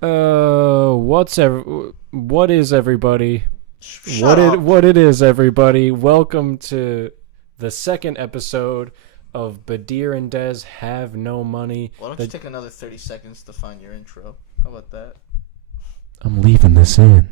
What is everybody? Shut up. What it is, everybody? Welcome to the second episode of Badir and Dez Have No Money. Why don't you take another 30 seconds to find your intro? How about that? I'm leaving this in.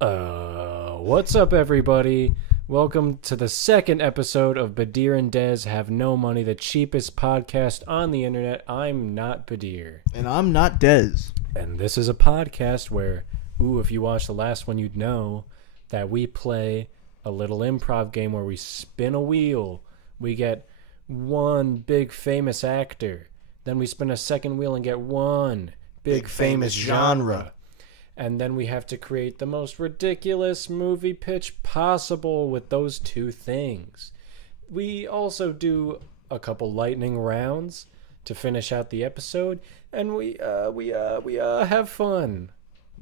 What's up, everybody? Welcome to the second episode of Badir and Dez Have No Money, the cheapest podcast on the internet. I'm not Badir. And I'm not Dez. And this is a podcast where, if you watched the last one, you'd know that we play a little improv game where we spin a wheel. We get one big famous actor. Then we spin a second wheel and get one big famous genre. And then we have to create the most ridiculous movie pitch possible with those two things. We also do a couple lightning rounds to finish out the episode, and we have fun.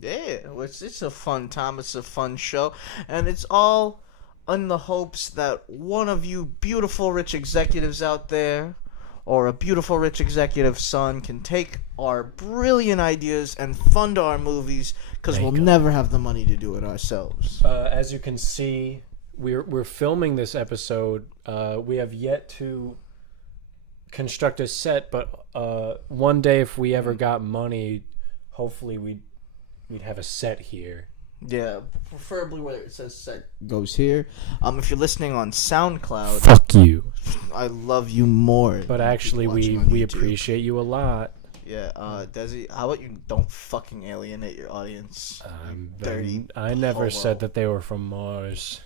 Yeah, it's a fun time. It's a fun show. And it's all in the hopes that one of you beautiful rich executives out there, or a beautiful rich executive son, can take our brilliant ideas and fund our movies, because we'll never have the money to do it ourselves. As you can see, we're filming this episode. We have yet to construct a set, but one day, if we ever got money, hopefully we'd have a set here. Yeah, preferably where it says set goes here. If you're listening on SoundCloud, fuck you. I love you more. But actually, we appreciate you a lot. Yeah, Desi, how about you don't fucking alienate your audience? Dirty. I never homo. said that they were from Mars.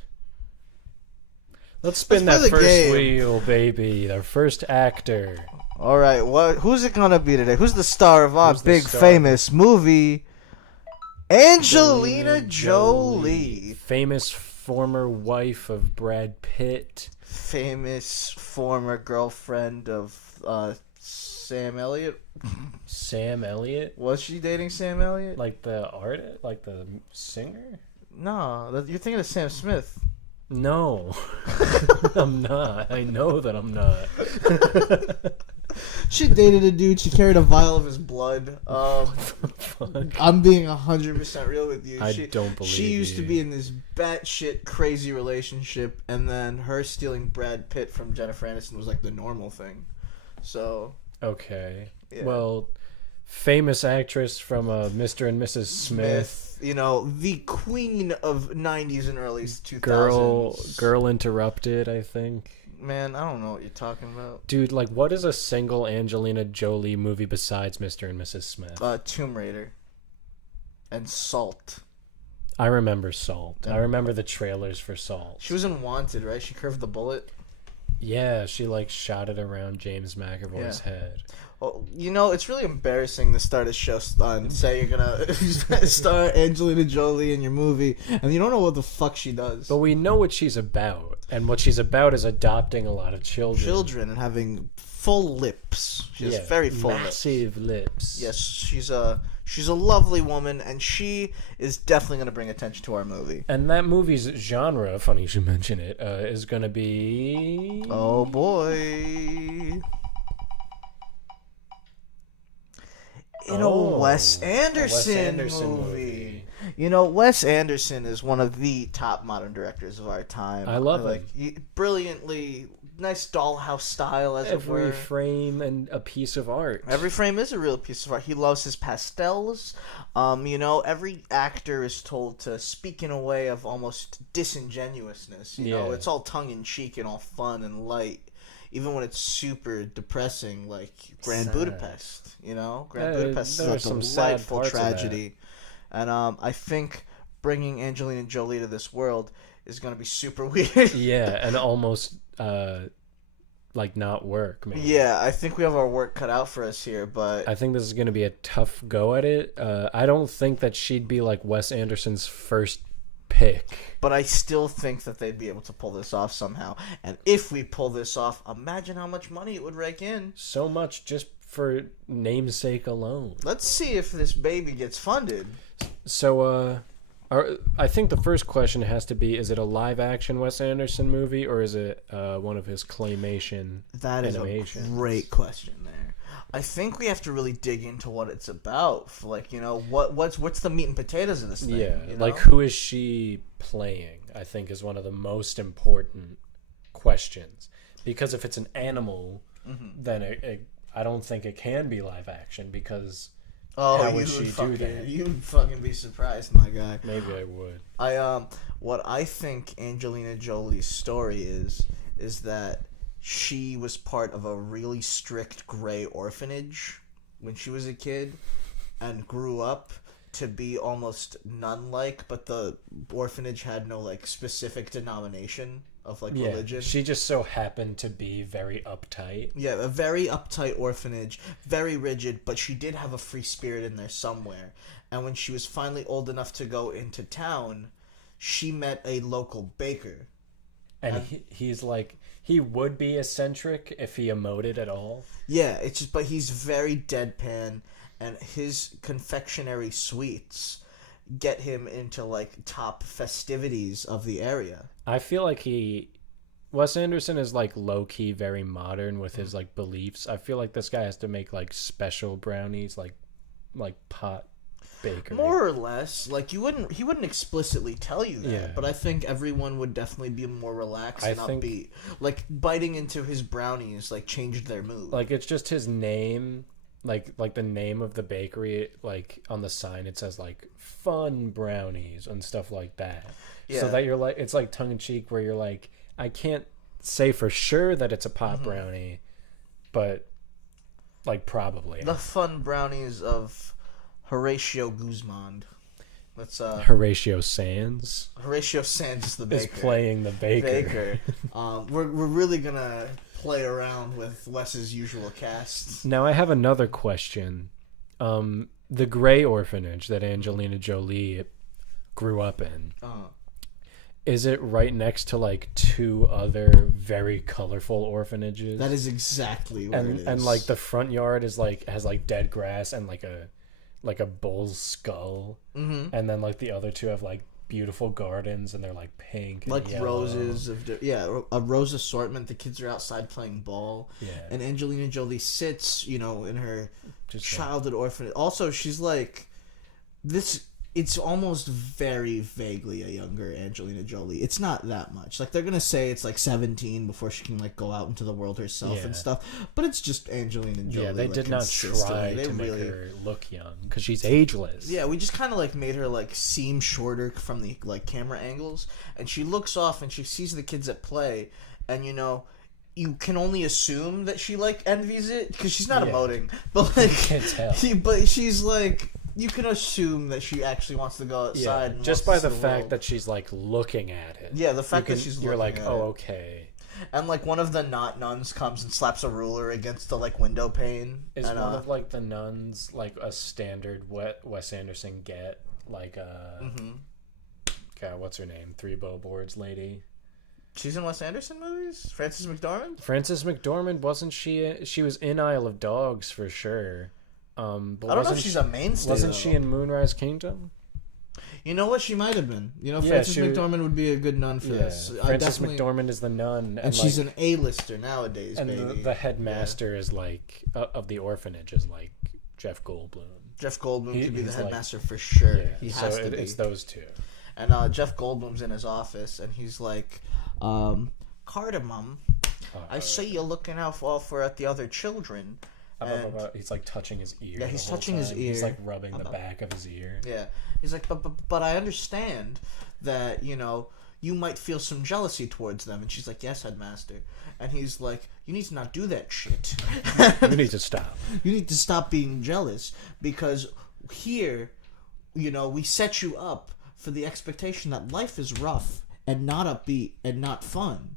Let's spin Let's play that the first game. wheel, baby. Our first actor. All right, who's it gonna be today? Who's the star of our Who's the big star? famous movie? Angelina Jolie. Famous former wife of Brad Pitt. Famous former girlfriend of Sam Elliott. Sam Elliott? Was she dating Sam Elliott? Like the artist? Like the singer? No, you're thinking of Sam Smith. No. I'm not. I know that I'm not. She dated a dude. She carried a vial of his blood. Fuck. I'm being 100% real with you. I don't believe She used to you. be in this batshit crazy relationship, and then her stealing Brad Pitt from Jennifer Aniston was like the normal thing. So, Okay. yeah. Well, famous actress from Mr. and Mrs. Smith. You know, the queen of 90s and early 2000s. Girl Interrupted, I think. Man, I don't know what you're talking about. Dude, like, what is a single Angelina Jolie movie besides Mr. and Mrs. Smith? Tomb Raider. And Salt. I remember Salt. I remember the trailers for Salt. She was in Wanted, right? She curved the bullet. Yeah, she, like, shot it around James McAvoy's head. Well, you know, it's really embarrassing to start a show and say you're gonna star Angelina Jolie in your movie, and you don't know what the fuck she does. But we know what she's about, and what she's about is adopting a lot of children. And having full lips. She has very full massive lips. Yes, she's a lovely woman, and she is definitely gonna bring attention to our movie. And that movie's genre, funny you should mention it, is gonna be... Oh boy. In a Wes Anderson movie. You know, Wes Anderson is one of the top modern directors of our time. I love him. Brilliantly, nice dollhouse style, as it were. Every frame and a piece of art. Every frame is a real piece of art. He loves his pastels. You know, every actor is told to speak in a way of almost disingenuousness. You know, it's all tongue-in-cheek and all fun and light. Even when it's super depressing, like Grand Budapest, you know? Grand Budapest is a delightful tragedy. And I think bringing Angelina Jolie to this world is going to be super weird. Yeah, and almost, like, not work, maybe. Yeah, I think we have our work cut out for us here, but... I think this is going to be a tough go at it. I don't think that she'd be, like, Wes Anderson's first pick. But I still think that they'd be able to pull this off somehow. And if we pull this off, imagine how much money it would rake in. So much just for namesake alone. Let's see if this baby gets funded. So, I think the first question has to be, is it a live-action Wes Anderson movie, or is it one of his claymation That is animations? a great question there. I think we have to really dig into what it's about. Like, what's the meat and potatoes of this thing? Yeah, You know? like who is she playing? I think is one of the most important questions, because if it's an animal, then I don't think it can be live action, because how would she do that? You'd fucking be surprised, my guy. Maybe I would. What I think Angelina Jolie's story is that she was part of a really strict gray orphanage when she was a kid, and grew up to be almost nun-like, but the orphanage had no like specific denomination of like religion. She just so happened to be very uptight. Yeah, a very uptight orphanage, very rigid, but she did have a free spirit in there somewhere. And when she was finally old enough to go into town, she met a local baker. And he's like, he would be eccentric if he emoted at all. Yeah, but he's very deadpan, and his confectionery sweets get him into like top festivities of the area. I feel like Wes Anderson is like low key very modern with his like beliefs. I feel like this guy has to make like special brownies, like pot bakery. More or less, like he wouldn't explicitly tell you that, Yeah. but I think everyone would definitely be more relaxed and upbeat. Like biting into his brownies like changed their mood. Like it's just his name, like the name of the bakery, like on the sign it says like fun brownies and stuff like that. Yeah. So that you're like, it's like tongue in cheek where you're like, I can't say for sure that it's a pot brownie, but like probably. The fun brownies of Horatio Guzman. That's Horatio Sands. Horatio Sands is the baker. Is playing the baker. We're really gonna play around with Wes's usual cast. Now I have another question. The gray orphanage that Angelina Jolie grew up in. Is it right next to like two other very colorful orphanages? That is exactly where it is. And like the front yard is like has like dead grass and like a bull's skull. Mm-hmm. And then like the other two have like beautiful gardens and they're like pink and like yellow. Roses a rose assortment. The kids are outside playing ball. Yeah. And Angelina Jolie sits, in her childhood orphanage. Also, she's like this. It's almost very vaguely a younger Angelina Jolie. It's not that much. Like, they're going to say it's, like, 17 before she can, like, go out into the world herself and stuff. But it's just Angelina Jolie. Yeah, they did not try to make her look young because she's ageless. Yeah, we just kind of, like, made her, like, seem shorter from the, like, camera angles. And she looks off and she sees the kids at play. And, you can only assume that she, like, envies it because she's not emoting. But, like, can't tell. But she's, like... You can assume that she actually wants to go outside. Yeah, just by the fact that she's like looking at it. Yeah, the fact that she's looking at it. You're like, oh, okay. And like one of the not nuns comes and slaps a ruler against the like window pane. Is one of like the nuns like a standard Wes Anderson get? Like God, what's her name? Three Billboards lady. She's in Wes Anderson movies? Frances McDormand? Frances McDormand, wasn't she? She was in Isle of Dogs for sure. But I don't know if she's a mainstay. Wasn't she in Moonrise Kingdom? You know what? She might have been. Frances McDormand would be a good nun for this. Frances McDormand is the nun. And she's an A-lister nowadays, and baby. The headmaster is like, of the orphanage is like Jeff Goldblum. Jeff Goldblum could be the headmaster for sure. Yeah, he has to be. It's those two. And Jeff Goldblum's in his office, and he's like, Cardamom, I see you looking out for at the other children. He's like touching his ear. Yeah, he's touching his ear. He's like rubbing the back of his ear. Yeah, he's like, but I understand that you might feel some jealousy towards them. And she's like, yes, headmaster. And he's like, you need to not do that shit. You need to stop. You need to stop being jealous because here, we set you up for the expectation that life is rough and not upbeat and not fun.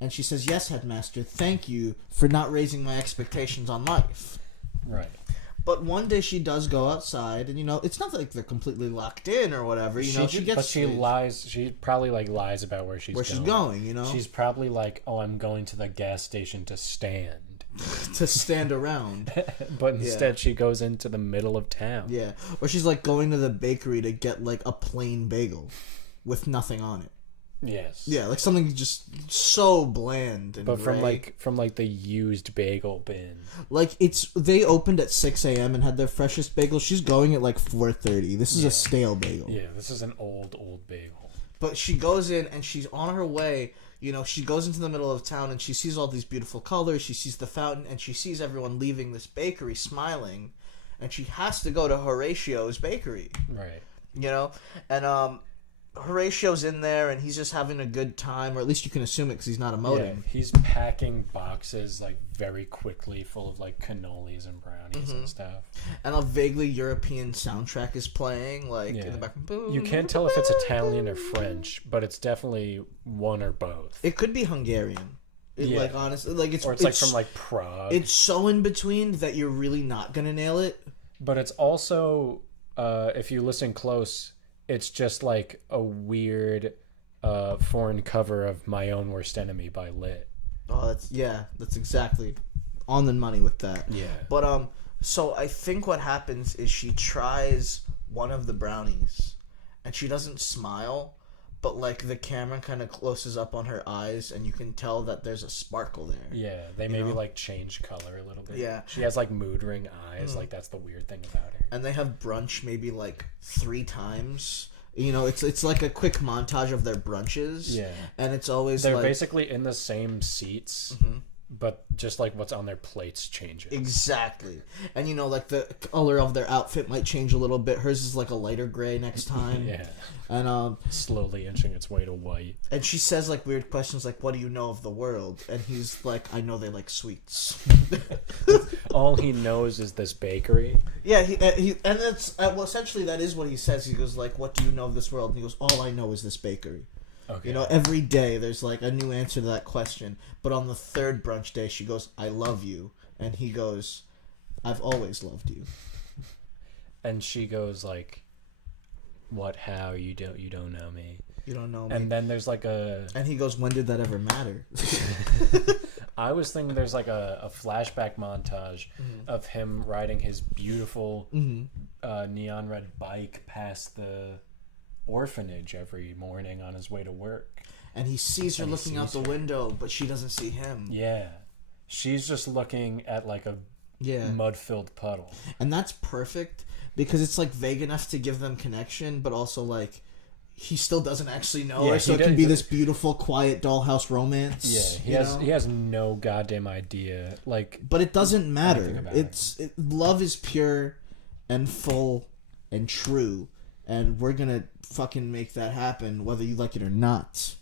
And she says, yes, headmaster, thank you for not raising my expectations on life. Right. But one day she does go outside, and, it's not like they're completely locked in or whatever. She lies. She probably, like, lies about where she's going. She's probably like, oh, I'm going to the gas station to stand. To stand around. But instead she goes into the middle of town. Yeah. Or she's, like, going to the bakery to get, like, a plain bagel with nothing on it. Yes. Yeah, like something just so bland and But from gray. like the used bagel bin. Like they opened at 6 a.m. and had their freshest bagel. She's going at like 4:30. This is a stale bagel. Yeah, this is an old bagel. But she goes in and she's on her way. She goes into the middle of town and she sees all these beautiful colors. She sees the fountain and she sees everyone leaving this bakery smiling, and she has to go to Horatio's bakery. Right. And Horatio's in there and he's just having a good time, or at least you can assume it because he's not emoting. Yeah, he's packing boxes like very quickly full of like cannolis and brownies and stuff. And a vaguely European soundtrack is playing in the background. You can't tell if it's Italian or French, but it's definitely one or both. It could be Hungarian. Honestly, it's like from like Prague. It's so in between that you're really not gonna nail it. But it's also, if you listen close, it's just like a weird foreign cover of My Own Worst Enemy by Lit. Oh, that's exactly on the money with that. Yeah. But so I think what happens is she tries one of the brownies, and she doesn't smile, but like the camera kind of closes up on her eyes, and you can tell that there's a sparkle there. Yeah, they maybe like change color a little bit. Yeah. She has like mood ring eyes. Like that's the weird thing about her. And they have brunch maybe like 3 times. It's like a quick montage of their brunches. Yeah. And it's always They're basically in the same seats, but just like what's on their plates changes. Exactly. And like the color of their outfit might change a little bit. Hers is like a lighter gray next time. Yeah. And slowly inching its way to white. And she says like weird questions like, what do you know of the world? And he's like, I know they like sweets. All he knows is this bakery. Yeah, he and that's essentially that is what he says. He goes like, what do you know of this world? And he goes, all I know is this bakery. Okay. Every day there's like a new answer to that question. But on the 3rd brunch day, she goes, I love you. And he goes, I've always loved you. And she goes like, what, how, you don't know me. You don't know me. And then there's like a... And he goes, when did that ever matter? I was thinking there's like a flashback montage of him riding his beautiful neon red bike past the orphanage every morning on his way to work. And he sees her looking out the window, but she doesn't see him. Yeah. She's just looking at like a mud-filled puddle. And that's perfect because it's like vague enough to give them connection, but also like he still doesn't actually know her, so it can be this beautiful, quiet dollhouse romance. Yeah, he has no goddamn idea. But it doesn't matter. Love is pure and full and true, and we're gonna fucking make that happen, whether you like it or not.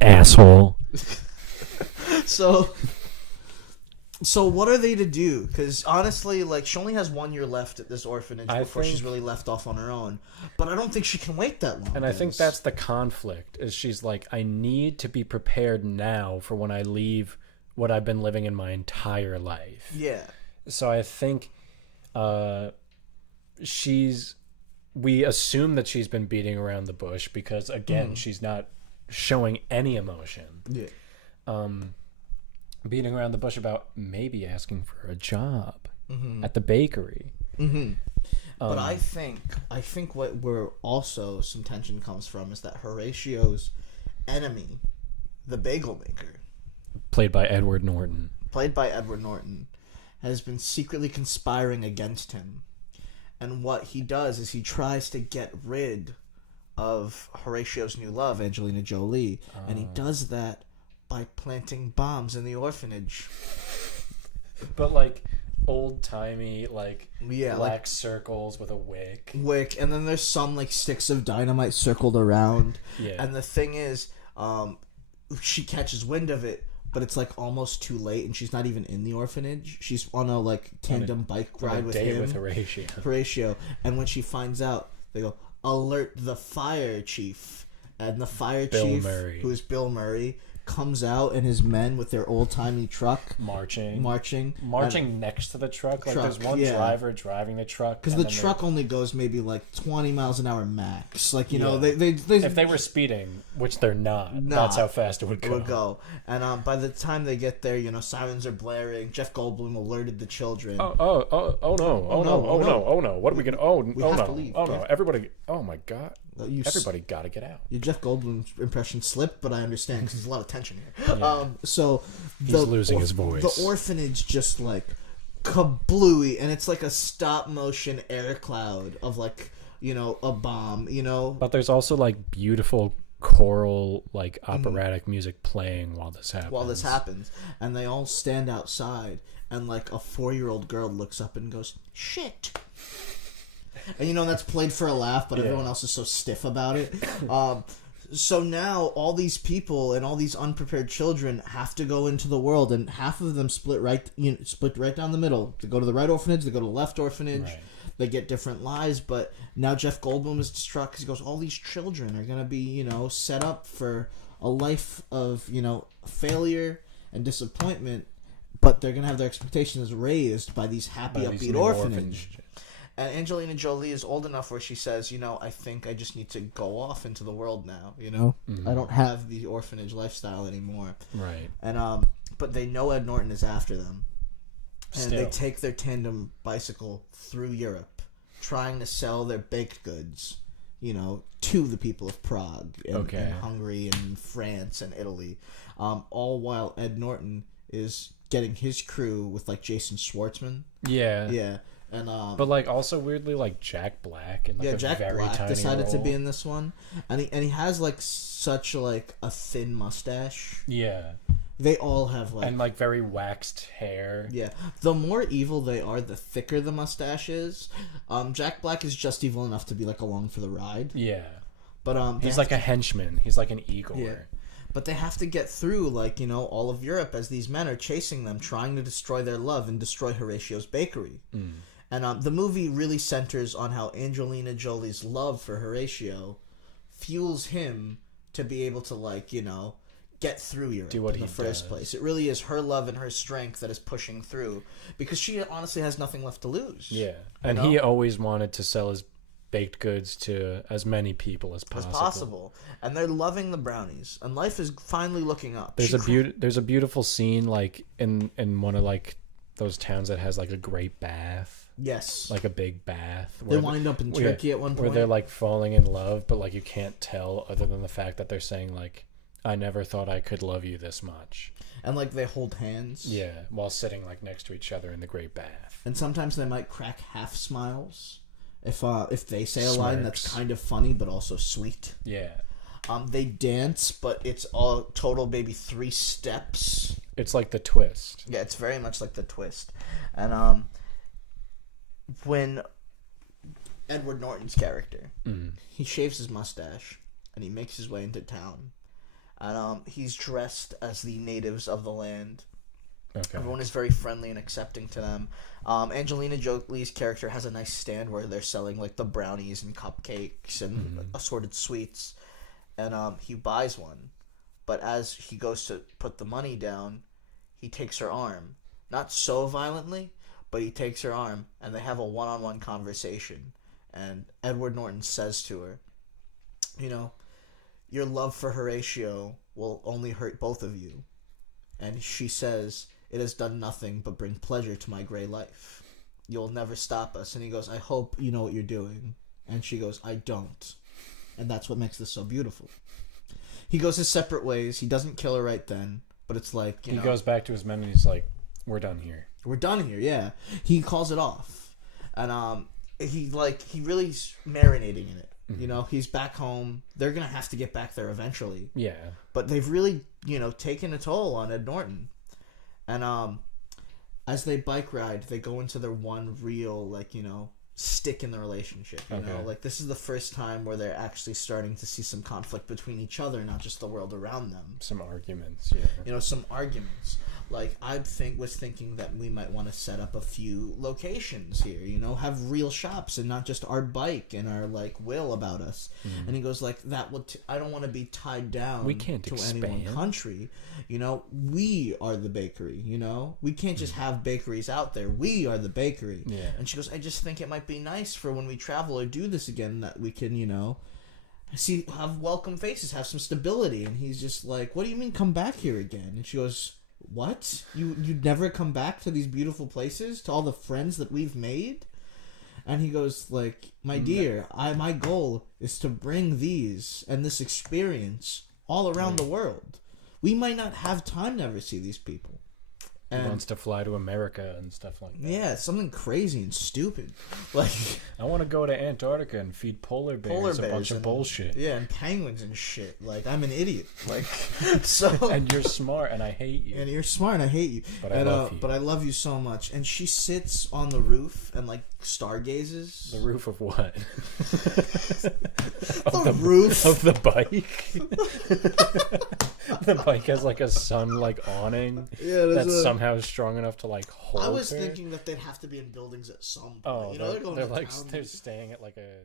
Asshole. So what are they to do? Because honestly, like, she only has 1 year left at this orphanage before she's really left off on her own. But I don't think she can wait that long. And I think that's the conflict, is she's like, I need to be prepared now for when I leave what I've been living in my entire life. Yeah. So I think we assume that she's been beating around the bush because, again, she's not showing any emotion. Yeah. Beating around the bush about maybe asking for a job at the bakery. But I think where also some tension comes from is that Horatio's enemy, the bagel maker, played by Edward Norton, has been secretly conspiring against him. And what he does is he tries to get rid of Horatio's new love, Angelina Jolie, and he does that by planting bombs in the orphanage. But like old-timey, black like circles with a wick. And then there's some like sticks of dynamite circled around. Yeah. And the thing is, she catches wind of it, but it's like almost too late, and she's not even in the orphanage. She's on a tandem bike ride with him. With Horatio. And when she finds out, they go, alert the fire chief. And the fire chief, who's Bill Murray, comes out and his men with their old-timey truck marching next to the truck. There's one driver driving the truck, because the truck only goes maybe 20 miles an hour max. They if they were speeding, which they're not, that's how fast it would go. And by the time they get there, sirens are blaring. Jeff Goldblum alerted the children. Oh no, what are we gonna? We have to leave. No, everybody! Oh my god, Everybody got to get out. Your Jeff Goldblum impression slipped, but I understand because there's a lot of tension here. Yeah. So he's losing his voice. The orphanage just like kablooey, and it's like a stop motion air cloud of like, you know, a bomb, you know. But there's also like beautiful choral, like operatic music playing while this happens. And they all stand outside, and like a 4-year-old girl looks up and goes, "Shit." And you know, that's played for a laugh, but everyone else is so stiff about it. So now all these people and all these unprepared children have to go into the world, and half of them split right down the middle. They go to the right orphanage, they go to the left orphanage. Right. They get different lives, but now Jeff Goldblum is distraught because he goes, all these children are going to be, you know, set up for a life of, you know, failure and disappointment, but they're going to have their expectations raised by these happy, upbeat orphanage. And Angelina Jolie is old enough where she says, you know, I think I just need to go off into the world now, you know? Mm-hmm. I don't have the orphanage lifestyle anymore. Right. And but they know Ed Norton is after them. And they take their tandem bicycle through Europe, trying to sell their baked goods, you know, to the people of Prague and Hungary and France and Italy. All while Ed Norton is getting his crew with, like, Jason Schwartzman. Yeah. Yeah. And but like also weirdly like Jack Black and like Jack very Black tiny decided role. to be in this one, and he has like such like a thin mustache. Yeah, they all have like and like very waxed hair. Yeah, the more evil they are, the thicker the mustache is. Jack Black is just evil enough to be like along for the ride. Yeah, but he's like a henchman. He's like an Igor. Yeah. But they have to get through, like, you know, all of Europe as these men are chasing them, trying to destroy their love and destroy Horatio's bakery. Mm. And the movie really centers on how Angelina Jolie's love for Horatio fuels him to be able to, like, you know, get through Europe in the first place. It really is her love and her strength that is pushing through, because she honestly has nothing left to lose. Yeah, and he always wanted to sell his baked goods to as many people as possible. And they're loving the brownies, and life is finally looking up. There's a beautiful scene like in one of like those towns that has like a great bath. Yes. Like a big bath. They wind up in Turkey at one point. Where they're like falling in love, but like you can't tell other than the fact that they're saying like, I never thought I could love you this much. And like they hold hands. Yeah, while sitting like next to each other in the great bath. And sometimes they might crack half smiles if they say a line that's kind of funny but also sweet. Yeah. They dance, but it's all total maybe 3 steps. It's like the twist. Yeah, it's very much like the twist. And when Edward Norton's character, he shaves his mustache and he makes his way into town. And he's dressed as the natives of the land. Okay. Everyone is very friendly and accepting to them. Angelina Jolie's character has a nice stand where they're selling like the brownies and cupcakes and assorted sweets. And he buys one. But as he goes to put the money down, he takes her arm. Not so violently, but he takes her arm, and they have a one-on-one conversation. And Edward Norton says to her, you know, your love for Horatio will only hurt both of you. And she says, it has done nothing but bring pleasure to my gray life. You'll never stop us. And he goes, I hope you know what you're doing. And she goes, I don't. And that's what makes this so beautiful. He goes his separate ways. He doesn't kill her right then, but it's like, you know. He goes back to his men and he's like, we're done here. We're done here, yeah. He calls it off. And he really's marinating in it. Mm-hmm. You know, he's back home. They're going to have to get back there eventually. Yeah. But they've really, you know, taken a toll on Ed Norton. And as they bike ride, they go into their one real, like, you know, stick in the relationship. You know, like this is the first time where they're actually starting to see some conflict between each other, not just the world around them. Some arguments, yeah. You know, some arguments. Like I was thinking that we might want to set up a few locations here. You know, have real shops and not just our bike and our like will about us. Mm. And he goes like that. I don't want to be tied down. We can't to expand. any one country. You know, we are the bakery. You know, we can't just have bakeries out there. We are the bakery. Yeah. And she goes, I just think it might be nice for when we travel or do this again that we can, you know, have welcome faces, have some stability. And he's just like, what do you mean come back here again? And she goes, what? You'd never come back to these beautiful places, to all the friends that we've made? And he goes like, "My dear, my goal is to bring these and this experience all around the world. We might not have time to ever see these people." He wants to fly to America and stuff like that. Yeah, something crazy and stupid. Like, I want to go to Antarctica and feed polar bears a bunch of bullshit. Yeah, and penguins and shit. Like, I'm an idiot. Like, so. And you're smart, and I hate you. And you're smart, and I hate you. But I love you. But I love you so much. And she sits on the roof and like stargazes. The roof of what? The roof of the bike. The bike has like a sun like awning that's somehow strong enough to like hold. I was her. thinking that they'd have to be in buildings at some point. Oh, you know, they're like they're staying at like a